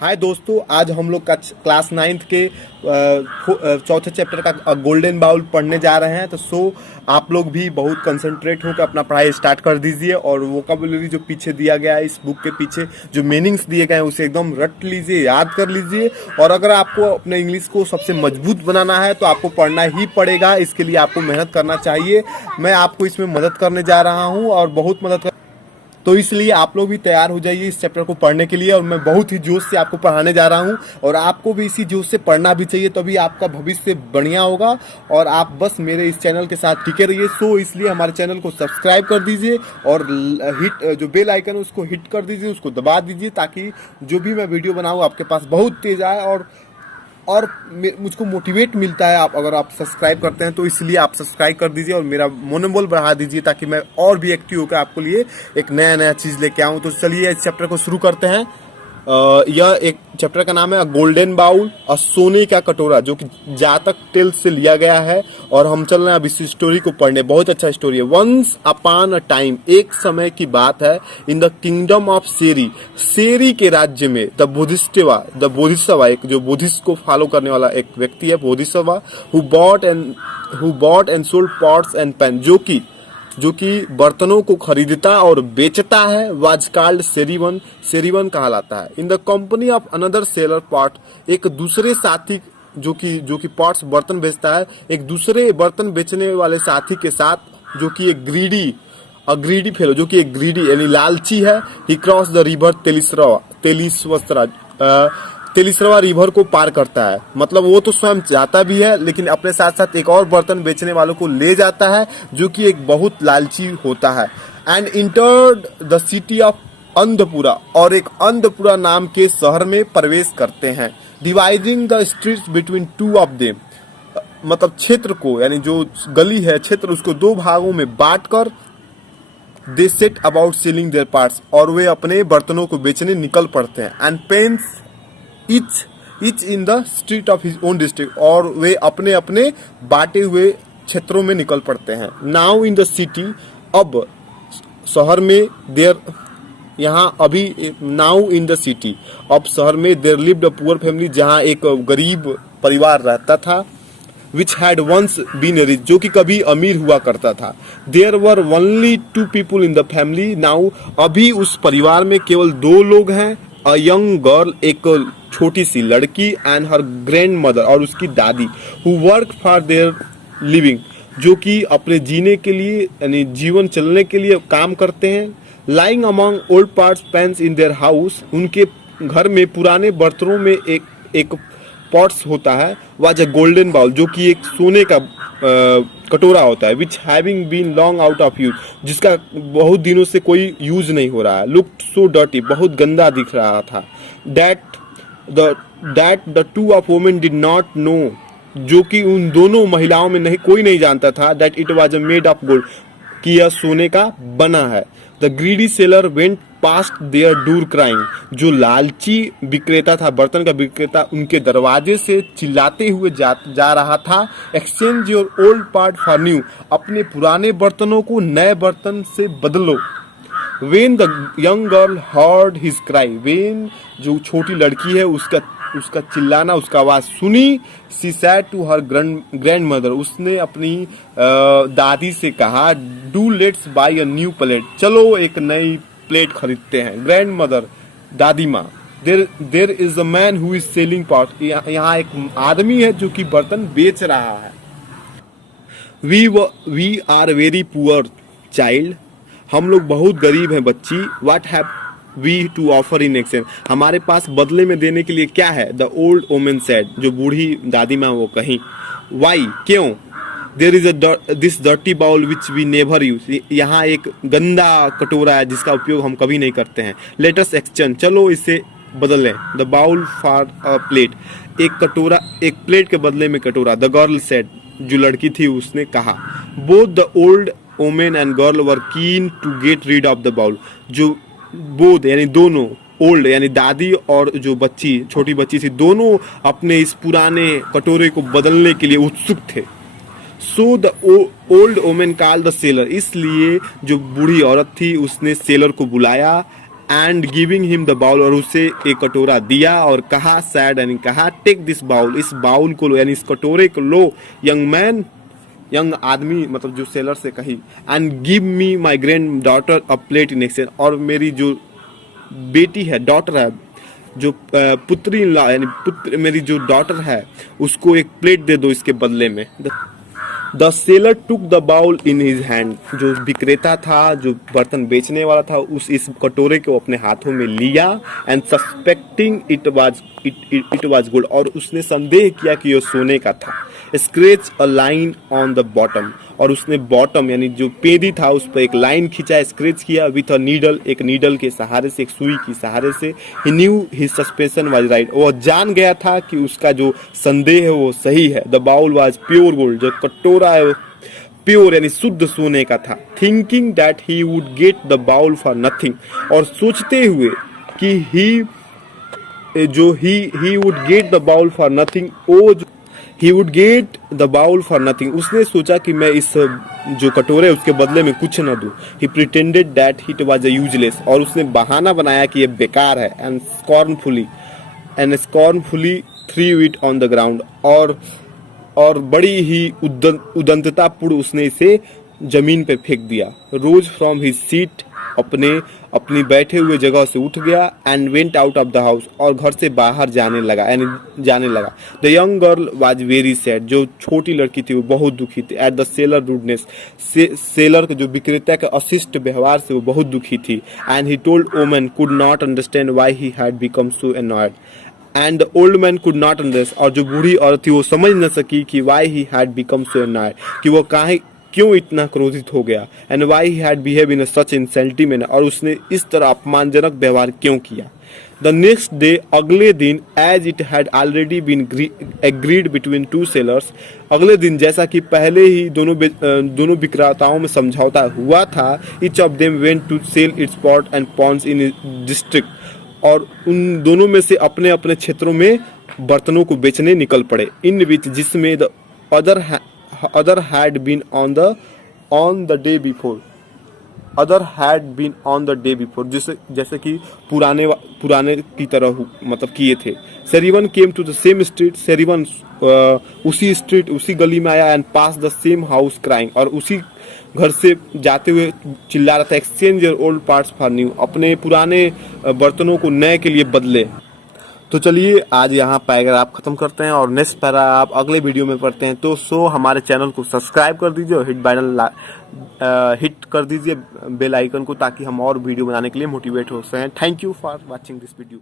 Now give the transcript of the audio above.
हाय दोस्तों, आज हम लोग का क्लास 9th के चौथे चैप्टर का गोल्डन बाउल पढ़ने जा रहे हैं। तो आप लोग भी बहुत कंसंट्रेट होकर अपना पढ़ाई स्टार्ट कर दीजिए और वोकैबुलरी जो पीछे दिया गया है, इस बुक के पीछे जो मीनिंग्स दिए गए हैं उसे एकदम रट लीजिए, याद कर लीजिए। और अगर आपको अपने इंग्लिश को सबसे मजबूत बनाना है तो आपको पढ़ना ही पड़ेगा। इसके लिए आपको मेहनत करना चाहिए। मैं आपको इसमें मदद करने जा रहा हूँ और बहुत मदद तो इसलिए आप लोग भी तैयार हो जाइए इस चैप्टर को पढ़ने के लिए। और मैं बहुत ही जोश से आपको पढ़ाने जा रहा हूँ और आपको भी इसी जोश से पढ़ना भी चाहिए, तभी आपका भविष्य बढ़िया होगा। और आप बस मेरे इस चैनल के साथ टिके रहिए। इसलिए हमारे चैनल को सब्सक्राइब कर दीजिए और जो बेल आइकन है उसको हिट कर दीजिए, उसको दबा दीजिए, ताकि जो भी मैं वीडियो बनाऊँ आपके पास बहुत तेज आए। और मुझको मोटिवेट मिलता है आप अगर आप सब्सक्राइब करते हैं, तो इसलिए आप सब्सक्राइब कर दीजिए और मेरा मनोबल बढ़ा दीजिए, ताकि मैं और भी एक्टिव होकर आपको लिए एक नया चीज़ लेके आऊँ। तो चलिए इस चैप्टर को शुरू करते हैं। यह एक चैप्टर का नाम है गोल्डन बाउल और सोने का कटोरा, जो कि जातक टेल्स से लिया गया है। और हम चल रहे हैं अब इस स्टोरी को पढ़ने। बहुत अच्छा स्टोरी है। वंस अपॉन अ टाइम, एक समय की बात है, इन द किंगडम ऑफ सेरी, सेरी के राज्य में, द बोधिसत्व, एक जो बुद्धिस्ट को फॉलो करने वाला एक व्यक्ति है, Bodhisattva, who bought and sold pots and pan, जो कि बर्तनों को खरीदता और बेचता है, वाज कॉल्ड सेरीवन कहलाता है। In the company of another seller pot, एक दूसरे साथी जो कि पॉट्स बर्तन बेचता है, एक दूसरे बर्तन बेचने वाले साथी के साथ, जो कि एक ग्रीडी फेलो, जो कि एक ग्रीडी यानी लालची है। ही क्रॉस द रिवर तेलिसरवा रिवर को पार करता है। मतलब वो तो स्वयं जाता भी है, लेकिन अपने साथ साथ एक और बर्तन बेचने वालों को ले जाता है, जो कि एक बहुत लालची होता है। And entered the city of Andhpura, और एक अंधपुरा नाम के शहर में प्रवेश करते हैं। Dividing the streets between two of them, मतलब क्षेत्र को, यानी जो गली है क्षेत्र, उसको दो भागों में बांटकर they set about selling their pots, और वे अपने बर्तनों को बेचने निकल पड़ते हैं। And pens each in the street of his own district, और वे अपने अपने बांटे हुए क्षेत्रों में निकल पड़ते हैं। नाउ इन द सिटी, अब शहर में नाउ इन द सिटी, अब शहर में there lived a poor family, जहाँ एक गरीब परिवार रहता था। Which had once been rich, जो कि कभी अमीर हुआ करता था। There were only 2 people in the family now, अभी उस परिवार में केवल 2 लोग हैं। अ यंग गर्ल, एक छोटी सी लड़की, एंड हर ग्रैंड मदर, और उसकी दादी, who work for their living, जो कि अपने जीने के लिए यानी जीवन चलने के लिए काम करते हैं। Lying among old pots pans in their house, उनके घर में पुराने बर्तनों में एक पॉट्स होता है। वाज अ गोल्डन बाउल, जो कि एक सोने का कटोरा होता है। Which having been long out of use, जिसका बहुत दिनों से कोई यूज नहीं हो रहा है। लुक्ड सो डर्टी, बहुत गंदा दिख रहा था। That the two of women did not know, जो कि उन दोनों महिलाओं में कोई नहीं जानता था। That it was made of gold, कि यह सोने का बना है। The greedy seller went past their door crying, जो लालची विक्रेता था, बर्तन का विक्रेता, उनके दरवाजे से चिल्लाते हुए जा रहा था। Exchange your old pot for new, अपने पुराने बर्तनों को नए बर्तन से बदलो। When the young girl heard his cry, when जो छोटी लड़की है उसका चिल्लाना, उसका आवाज सुनी। She said to her grandmother, उसने अपनी दादी से कहा, do let's buy a new plate, चलो एक नई प्लेट खरीदते हैं। ग्रैंड मदर, दादी माँ। There is a man who is selling pot, यहाँ एक आदमी है जो कि बर्तन बेच रहा है। We are very poor child, हम लोग बहुत गरीब हैं बच्ची। What have we to offer in exchange, हमारे पास बदले में देने के लिए क्या है। द ओल्ड वोमेन सेड, जो बूढ़ी दादी माँ वो कहीं। वाई, क्यों। There is this dirty bowl which we never use, यहाँ एक गंदा कटोरा है जिसका उपयोग हम कभी नहीं करते हैं। लेट अस एक्सचेंज, चलो इसे बदल लें। The bowl for a plate, एक कटोरा, एक प्लेट के बदले में कटोरा। द गर्ल सेड, जो लड़की थी उसने कहा। Both the old women and girl were keen to get rid of the bowl, जो बोथ यानी दोनों, ओल्ड यानी दादी और जो बच्ची, छोटी बच्ची थी, दोनों अपने इस पुराने कटोरे को बदलने के लिए उत्सुक थे। So the old women called the seller, इसलिए जो बूढ़ी औरत थी उसने सेलर को बुलाया। And giving him the bowl, और उसे एक कटोरा दिया और कहा सैड, यानी कहा टेक दिस बाउल, इस बाउल को लो, यानी इस कटोरे को लो, यंग मैन, यंग आदमी, मतलब जो सेलर से कही, and give me my grand daughter a plate in exchange, और मेरी जो बेटी है, डॉटर है, जो पुत्री यानी पुत्र, मेरी जो डॉटर है उसको एक प्लेट दे दो इसके बदले में। The seller took the bowl in his hand, जो विक्रेता था, जो बर्तन बेचने वाला था, इस कटोरे को अपने हाथों में लिया, and suspecting it was gold, और उसने संदेह किया कि यह सोने का था। Scratch a line on the bottom, और उसने बॉटम यानी जो पेदी था उस पर एक लाइन खींचा, स्क्रेच किया विथ अ नीडल, एक नीडल के सहारे से, एक सुई की सहारे से। He knew his suspicion was right, वह जान गया था कि उसका जो संदेह है वो सही है। The bowl was pure gold, जो कटोरा है प्योर यानी शुद्ध सोने का था। Thinking that he would get the bowl for nothing, और सोचते हुए कि he would get the bowl for nothing, he would get the bowl for nothing, उसने सोचा कि मैं इस जो कटोरे उसके बदले में कुछ न दूं। He pretended that it was useless, और उसने बहाना बनाया कि ये बेकार है। And scornfully threw it on the ground, और बड़ी ही उदंततापूर्ण उसने इसे जमीन पर फेंक दिया। रोज फ्रॉम हिज सीट, अपनी बैठे हुए जगह से उठ गया, and went out of the house, और घर से बाहर जाने लगा। The young girl was very sad, जो छोटी लड़की थी वो बहुत दुखी थी। At the seller rudeness, seller के जो विक्रेता के अशिष्ट व्यवहार से वो बहुत दुखी थी। And he told woman could not understand why he had become so annoyed, and the old man could not understand, और जो बूढ़ी औरत थी वो समझ न सकी कि why he had become so annoyed, कि वो क्यों इतना क्रोधित हो गया। And why he had behave in such insulting manner, और उसने इस तरह अपमानजनक व्यवहार क्यों किया। द नेक्स्ट डे, अगले दिन, as it had already been agreed between two sellers, अगले दिन जैसा कि पहले ही दोनों विक्रेताओं में समझौता हुआ था, each of them went to sell its pot and pans in district, और उन दोनों में से अपने अपने क्षेत्रों में बर्तनों को बेचने निकल पड़े। इन विच, जिसमें the other had been on the day before, जैसे कि पुराने की तरह मतलब किए थे। Serivan came to the same street, Serivan उसी गली में आया, and passed the same house crying, और उसी घर से जाते हुए चिल्ला रहा था, exchange your old pots for new, अपने पुराने बर्तनों को नए के लिए बदले। तो चलिए आज यहाँ पैराग्राफ खत्म करते हैं और नेक्स्ट पैराग्राफ अगले वीडियो में पढ़ते हैं। तो हमारे चैनल को सब्सक्राइब कर दीजिए और हिट कर दीजिए बेल आइकन को, ताकि हम और वीडियो बनाने के लिए मोटिवेट हो सकें। Thank you for watching this video.